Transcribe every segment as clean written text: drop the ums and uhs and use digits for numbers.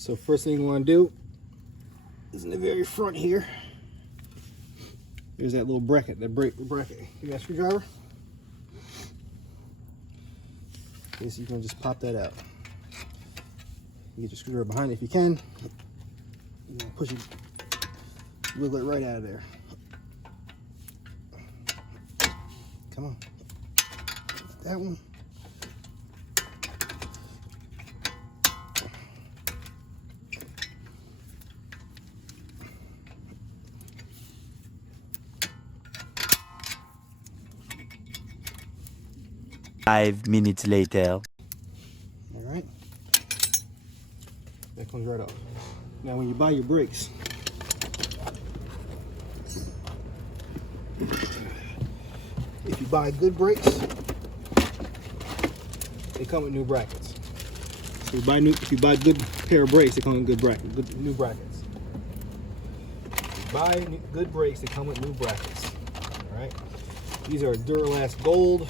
So first thing you want to do is in the very front here. There's that little bracket, that brake bracket. You got a screwdriver? Okay, so you can just pop that out. You get your screwdriver behind it if you can. You can push it, wiggle it right out of there. Come on. That one. Five minutes later. All right. That comes right off. Now when you buy your brakes, if you buy good brakes, they come with new brackets. So if you buy good pair of brakes, they come with new brackets. If you buy good brakes, they come with new brackets. All right. These are Duralast Gold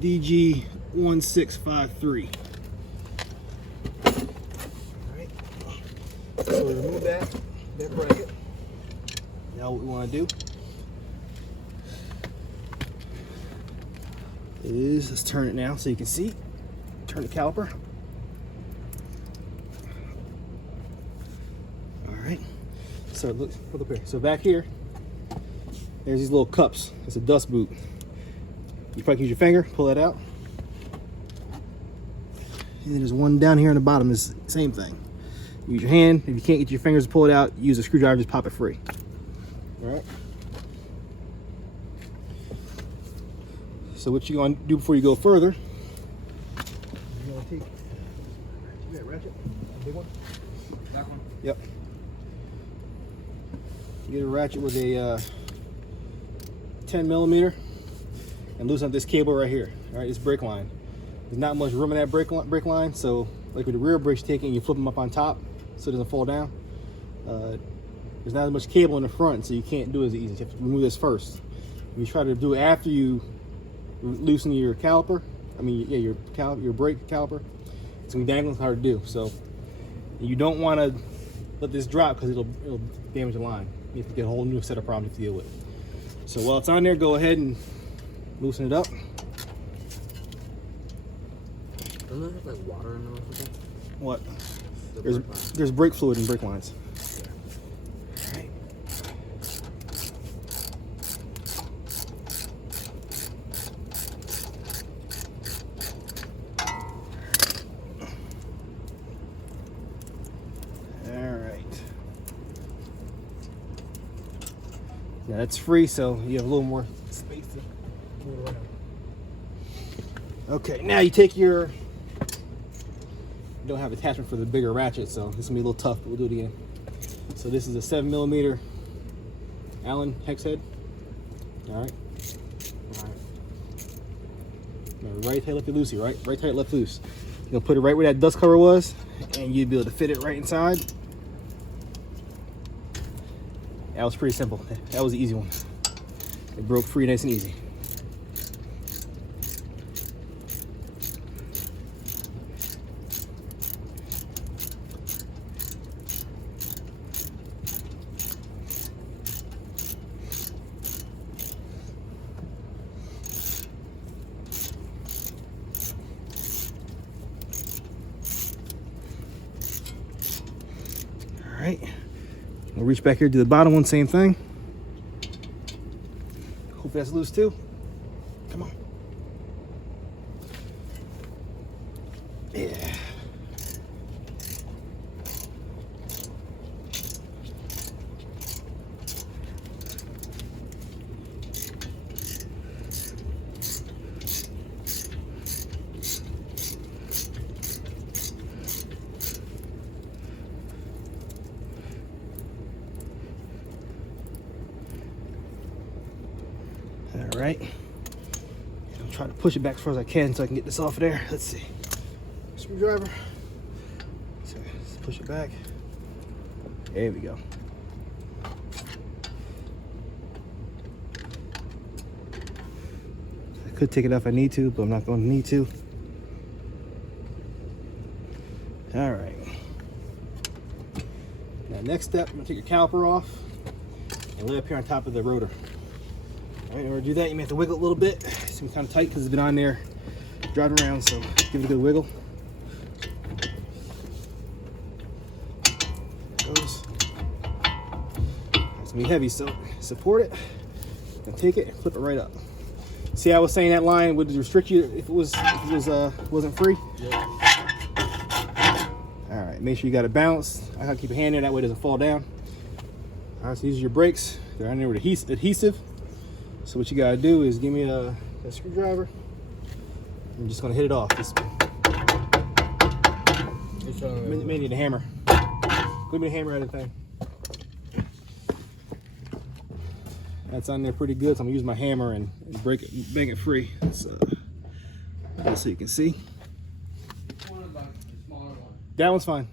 DG1653. All right. So we remove that bracket. Now what we want to do is, let's turn it now so you can see. Turn the caliper. All right. So look up here. So back here, there's these little cups. It's a dust boot. You probably use your finger, pull that out. And then there's one down here on the bottom, is the same thing. Use your hand. If you can't get your fingers to pull it out, use a screwdriver, just pop it free. All right. So what you're going to do before you go further, you're going to take that ratchet, a big one. That one? Yep. Get a ratchet with a 10 millimeter and loosen up this cable right here. All right, this brake line. There's not much room in that brake line, so like with the rear brakes taking, you flip them up on top so it doesn't fall down. There's not as much cable in the front, so you can't do it as easy. You have to remove this first. When you try to do it after you loosen your caliper, your brake caliper, it's gonna be dangling, it's hard to do. So you don't want to let this drop because it'll damage the line. You have to get a whole new set of problems to deal with. So while it's on there, go ahead and loosen it up. Doesn't it have like water in there or something? What? There's brake fluid in brake lines. Alright. Alright. Now that's free, so you have a little more space to move around. Okay, now you take your, don't have attachment for the bigger ratchet, so this is gonna be a little tough, but we'll do it again. So this is a 7 millimeter Allen hex head. All right. Now, right tight, left it loose here, right? Right tight, left loose. You're gonna put it right where that dust cover was, and you'd be able to fit it right inside. That was pretty simple. That was the easy one. It broke free, nice and easy. All right, we'll reach back here to the bottom one, same thing. Hope that's loose too. Come on. Yeah. All right, I'll try to push it back as far as I can so I can get this off of there. Let's see, screwdriver. So let's push it back. There we go. I could take it off if I need to, but I'm not going to need to. All right. Now next step, I'm gonna take your caliper off and lay it up here on top of the rotor. All right, in order to do that, you may have to wiggle it a little bit. It's gonna be kind of tight because it's been on there driving around, so give it a good wiggle. Goes. It's gonna be heavy, so support it and take it and flip it right up. See, I was saying that line would restrict you if it wasn't free. Yeah. All right, make sure you got it balanced. I gotta keep a hand there, that way it doesn't fall down. All right, so these are your brakes. They're on there with adhesive. So what you gotta do is give me a screwdriver. I'm just gonna hit it off. May need a hammer. Give me a hammer at a thing. That's on there pretty good, so I'm gonna use my hammer and break it free. So you can see. That one's fine.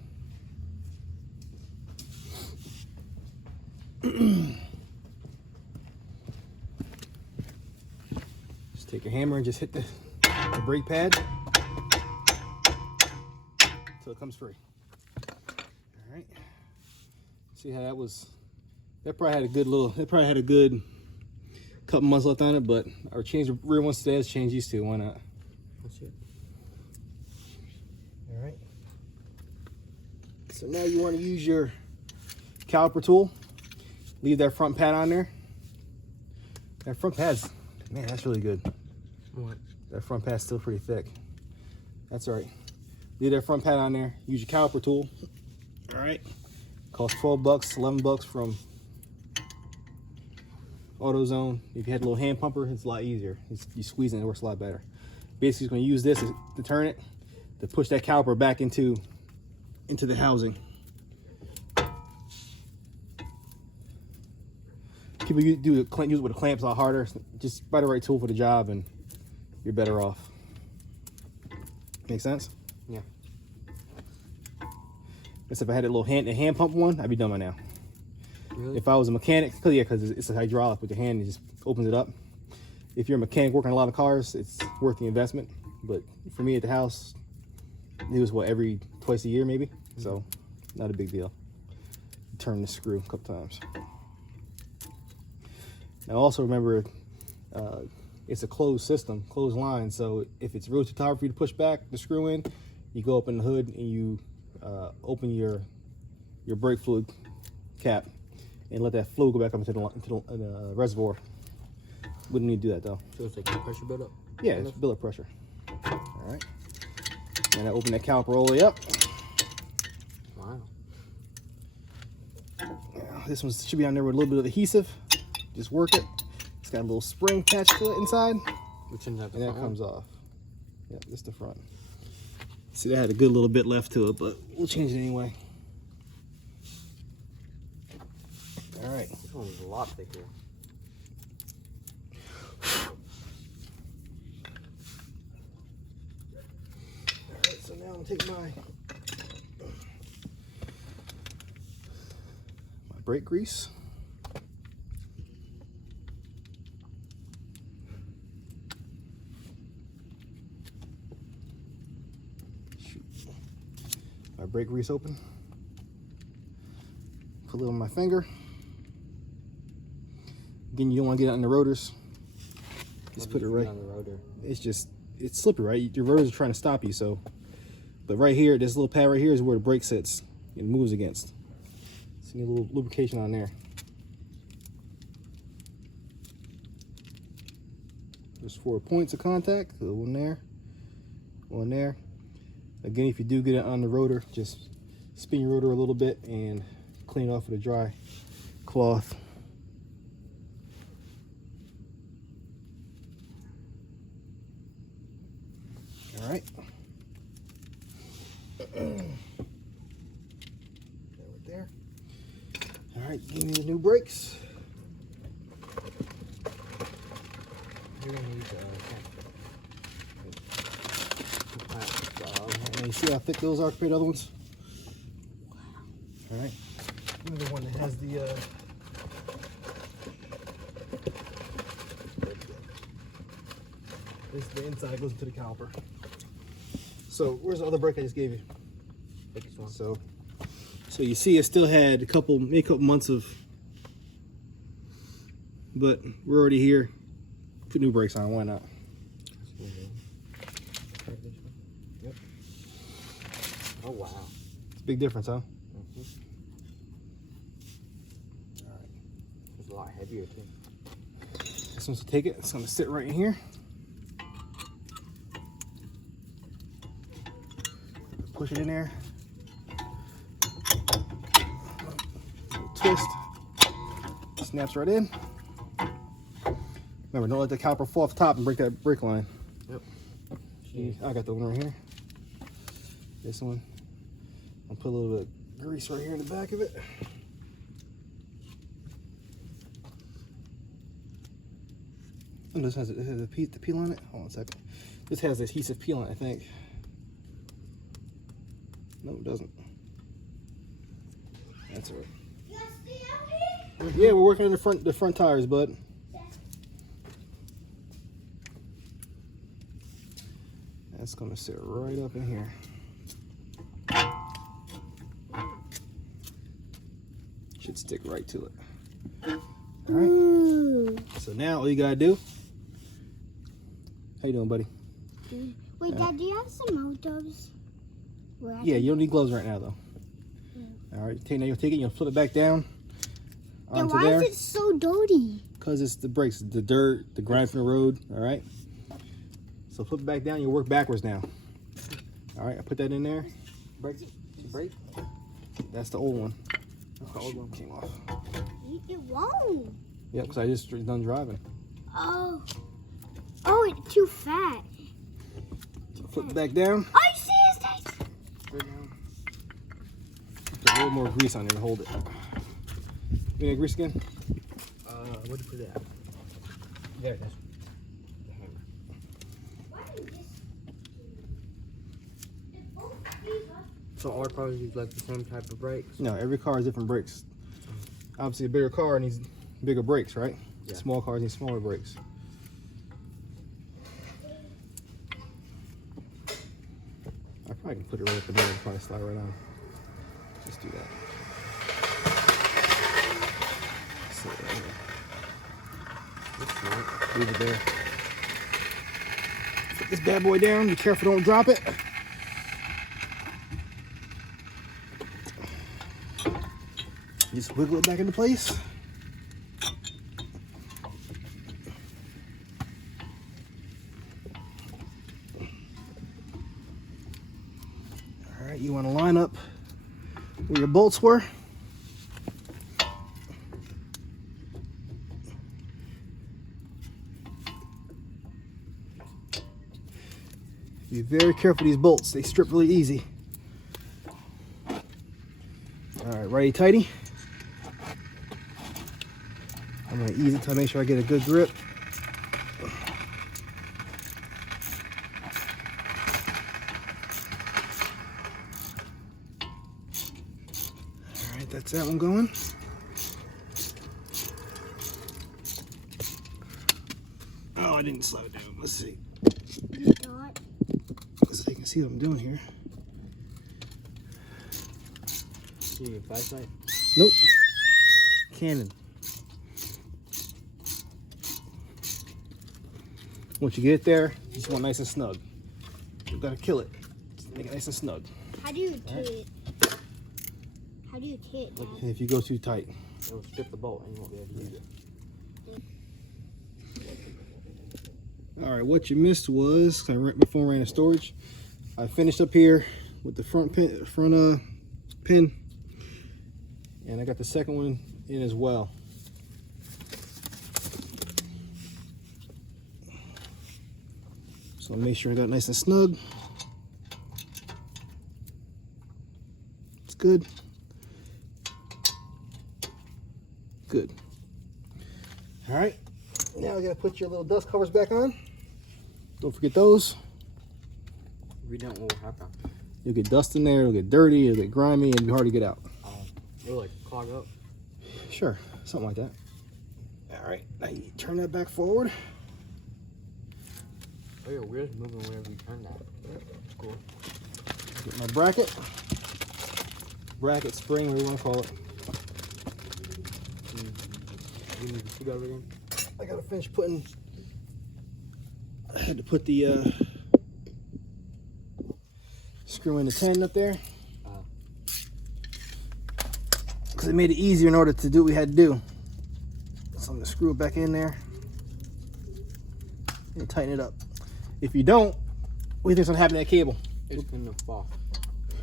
Just take your hammer and just hit the brake pad until it comes free. All right. See how that was? That probably had a good couple months left on it, but I changed the rear ones today. Let's change these two. Why not? That's it. All right. So now you want to use your caliper tool. Leave that front pad on there. That front pad's, man, that's really good. What? That front pad's still pretty thick. That's all right. Leave that front pad on there. Use your caliper tool. All right. Costs $12, $11 from AutoZone. If you had a little hand pumper, it's a lot easier. You squeeze it, it works a lot better. Basically, it's going to use this to turn it, to push that caliper back into the housing. People use it with a clamp, it's a lot harder. Just buy the right tool for the job and you're better off. Make sense? Yeah. Guess if I had a little hand pump one, I'd be done by now. Really? If I was a mechanic, because it's a hydraulic with your hand, it just opens it up. If you're a mechanic working on a lot of cars, it's worth the investment. But for me at the house, it was every twice a year maybe, so not a big deal. Turn the screw a couple times. Now also remember, it's a closed system, closed line, so if it's really too tight for you to push back the screw in, you go up in the hood and you open your brake fluid cap and let that fluid go back up into the reservoir. Wouldn't need to do that though. So it's like a pressure buildup? Yeah, it's build up pressure. All right. And I open that caliper all the way up. Wow. Now, this one should be on there with a little bit of adhesive. Just work it. It's got a little spring attached to it inside. Which ends up And that comes off. Yep, just the front. See, that had a good little bit left to it, but we'll change it anyway. All right. This one's a lot thicker. All right, so now I'm gonna take my brake grease. My brake grease open. Put it on my finger. Again, you don't want to get it on the rotors. Just put it right on the rotor. It's slippery, right? Your rotors are trying to stop you, so. But right here, this little pad right here is where the brake sits and moves against. So you need a little lubrication on there. There's 4 points of contact. So one there, one there. Again, if you do get it on the rotor, just spin your rotor a little bit and clean it off with a dry cloth. All right. There. All right, give me the new brakes. You're gonna need And you see how thick those are compared to other ones? Wow. All right. Give me the one that has the this the inside goes into the caliper. So where's the other brake I just gave you? Thickest one. So you see, it still had maybe a couple months of, but we're already here. Put new brakes on. Why not? Yep. Oh wow. It's a big difference, huh? Mm-hmm. All right. It's a lot heavier too. This one's to take it. It's gonna sit right in here. Push it in there. Twist. Snaps right in. Remember, don't let the caliper fall off the top and break that brake line. Yep. See, I got the one right here. This one. I'll put a little bit of grease right here in the back of it. And this has the peel on it. Hold on a second. This has adhesive peel on it, I think. No, it doesn't. That's all right. Yeah, we're working on the front tires, bud. That's gonna sit right up in here. Should stick right to it. All right. So now all you gotta do. How you doing, buddy? Wait, Dad, do you have some motos? Yeah, you don't need gloves right now, though. All right. Now you'll take it. You'll flip it back down. Then Onto why there. is it so dirty? Because it's the brakes, the dirt, the grind from the road. All right. So flip it back down. You'll work backwards now. All right. I put that in there. Brake. Brake. That's the old one. The old one came off. It won't. Yeah, because I just done driving. Oh. Oh, it's too fat. So flip it back down. I see his face. Straight down. Put a little more grease on it to hold it. You need grease again? Where'd you put it at? There it is. The hammer. So all cars use like the same type of brakes? No, every car has different brakes. Obviously, a bigger car needs bigger brakes, right? Yeah. Small cars need smaller brakes. I probably can put it right up in there and probably slide right on. Just do that. So, That's smart. leave it there. Put this bad boy down. Be careful, don't drop it. Just wiggle it back into place. All right, you want to line up where your bolts were. Be very careful with these bolts. They strip really easy. All right, righty tighty. I'm gonna ease it to make sure I get a good grip. All right, that's that one going. Oh, I didn't slow it down. Let's see. You thought? So you can see what I'm doing here. See your flashlight? Nope. Canon. Once you get it there, you just want nice and snug. You gotta kill it. Just make it nice and snug. How do you tee it? How do you tee it, Dad? And if you go too tight. It'll strip the bolt and you won't be able to use it. All right, what you missed was my phone ran in storage. I finished up here with the front pin, and I got the second one in as well. So make sure that nice and snug. It's good. Good. All right. Now I gotta put your little dust covers back on. Don't forget those. If we don't, what will happen? You'll get dust in there, it'll get dirty, it'll get grimy, and it'll be hard to get out. It'll like clog up. Sure, something like that. All right, now you turn that back forward. Oh, your wheel's moving whenever you turn that. That's cool. Get my bracket. bracket, spring, whatever you want to call it. You need to shoot over again. I gotta finish putting. I had to put the screw in the 10 up there because it made it easier in order to do what we had to do. So I'm gonna screw it back in there and tighten it up. If you don't, what do you think's gonna happen to that cable? It's gonna fall.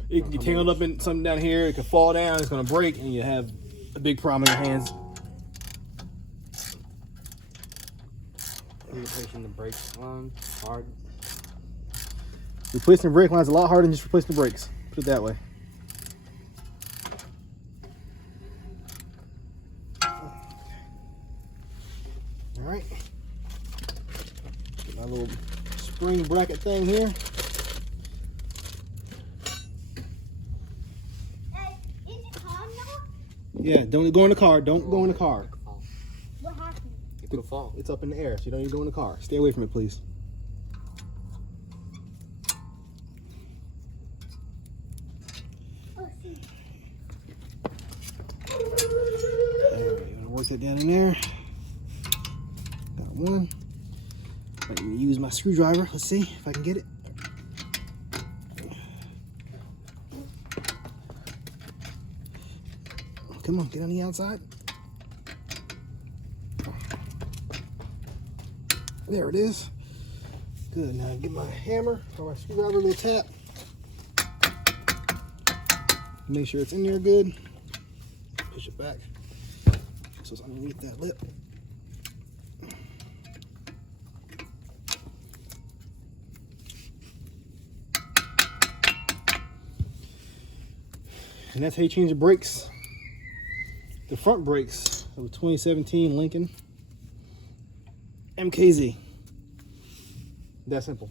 It can get tangled up in something down here. It could fall down. It's gonna break, and you have a big problem in your hands. Replacing the brake line hard. Replacing the brake line is a lot harder than just replacing the brakes. Put it that way. All right. Get my little spring bracket thing here. Hey, is it calm now? Yeah, don't go in the car. Don't go in the car. What happened? It could fall. It's up in the air, so you don't need to go in the car. Stay away from it, please. Oh, see. Alright, you wanna work that down in there. Got one. I'm gonna use my screwdriver. Let's see if I can get it. Come on, get on the outside. There it is. Good. Now get my hammer or my screwdriver, a little tap. Make sure it's in there good. Push it back so it's underneath that lip. And that's how you change the brakes. The front brakes of a 2017 Lincoln MKZ. That simple.